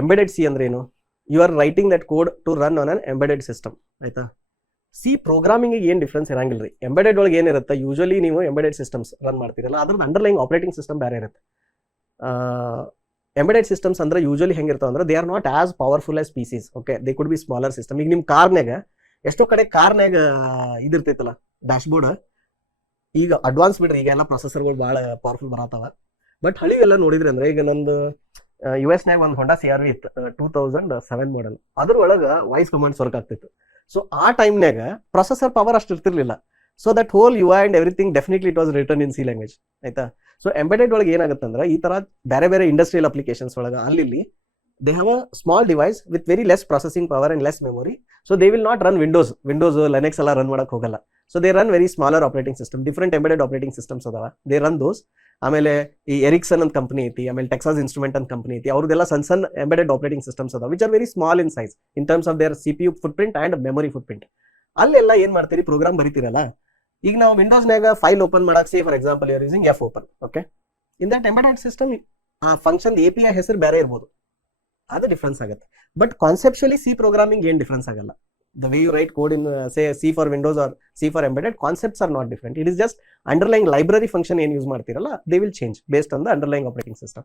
Embedded C ಅಂದ್ರೆ ಏನು? You are writing that code to run on an embedded system, ಆಯ್ತಾ? C programming ಏನು difference ಇರಂಗಿಲ್ಲ ರೀ. ಎಂಬೆಡೆಡ್ ಒಳಗೆ ಏನಿರುತ್ತೆ, ಯೂಶಲಿ ನೀವು ಎಂಬೆಡೆಡ್ ಸಿಸ್ಟಮ್ಸ್ ರನ್ ಮಾಡ್ತೀರಲ್ಲ, ಅದ್ರದ್ದು ಅಂಡರ್ಲೈಂಗ್ ಆಪರೇಟಿಂಗ್ ಸಿಸ್ಟಮ್ ಬೇರೆ ಇರುತ್ತೆ. ಎಂಬೆಡೆಡ್ ಸಿಸ್ಟಮ್ಸ್ ಅಂದ್ರೆ ಯೂಶಲಿ ಹೆಂಗಿರ್ತಾವ ಅಂದ್ರೆ they are not as powerful as PCs. Okay, they could be smaller system. ಈಗ ನಿಮ್ಮ ಕಾರ್ನಾಗ ಎಷ್ಟೋ ಕಡೆ ಕಾರ್ನಾಗ ಇದಿರ್ತೈತಲ್ಲ ಡ್ಯಾಶ್ಬೋರ್ಡ್, ಈಗ ಅಡ್ವಾನ್ಸ್ ಬಿಡ್ರಿ, ಈಗ ಎಲ್ಲ ಪ್ರೊಸೆಸರ್ಗಳು ಭಾಳ ಪವರ್ಫುಲ್ ಬರತ್ತವ. ಬಟ್ ಹಳಿವೆಲ್ಲ ನೋಡಿದ್ರಿ ಅಂದ್ರೆ ಈಗ ನಂದು US ನಾಗ ಒಂದು ಹೊಂಡಾ CR-V ಇತ್ತು, 2007 ಮಾಡಲ್. ಅದ್ರೊಳಗೆ ವಾಯ್ಸ್ ಕಮಾಂಡ್ಸ್ ವರ್ಕ್ ಆಗ್ತಿತ್ತು. ಸೊ ಆ ಟೈಮ್ನಾಗ ಪ್ರೊಸೆಸರ್ ಪವರ್ ಅಷ್ಟು ಇರ್ತಿರ್ಲಿಲ್ಲ. So that hole UI and everything definitely it was return in C language, ಆಯ್ತಾ? ಸೊ ಎಂಬೆಡೆಡ್ ಒಳಗೆ ಏನಾಗುತ್ತೆ ಅಂದ್ರೆ ಈ ತರ ಬೇರೆ ಬೇರೆ ಇಂಡಸ್ಟ್ರಿಯಲ್ ಅಪ್ಲಿಕೇಶನ್ಸ್ ಒಳಗೆ ಅಲ್ಲಿ they have a small device with very less processing power and less memory. So they will not run Windows Linux ಎಲ್ಲ ರನ್ ಮಾಡಕ್ ಹೋಗಲ್ಲ. So they run very smaller operating system. Different embedded operating systems ಅದಾವ, they run ದೋಸ್. ಆಮೇಲೆ ಈ Ericsson ಅಂತ company ಐತಿ, ಆಮೇಲೆ Texas instrument ಅಂತ ಕಂಪನಿ ಐತಿ. ಅವ್ರದ್ದೆಲ್ಲ ಸಣ್ಣ ಎಂಬೆಡೆಡ್ ಆಪರೇಟಿಂಗ್ ಸಿಸ್ಟಮ್ಸ್ ಅದಾವ which are very small in size in terms of their CPU footprint and memory footprint. ಅಲ್ಲೆಲ್ಲ ಏನ್ ಮಾಡ್ತೀರಿ, ಪ್ರೋಗ್ರಾಮ್ ಬರೀತಿರಲ್ಲ. ಈಗ ನಾವು ವಿಂಡೋಸ್ನಾಗ ಫೈಲ್ ಓಪನ್ ಮಾಡಕ್ for example you are using F open. Okay, in that embedded system ಆ function API ಹೆಸರು ಬೇರೆ ಇರ್ಬೋದು, ಅದು ಡಿಫ್ರೆನ್ಸ್ ಆಗುತ್ತೆ. ಬಟ್ ಕಾನ್ಸೆಪ್ಚುಲಿ ಸಿ ಪ್ರೋಗ್ರಾಮಿಂಗ್ ಏನು ಡಿಫ್ರೆನ್ಸ್ ಆಗಲ್ಲ. The way you write code in say C for Windows or C for embedded, concepts are not different. It is just underlying library function ಏನು use ಮಾಡ್ತಿರಲ್ಲ, they will change based on the underlying operating system.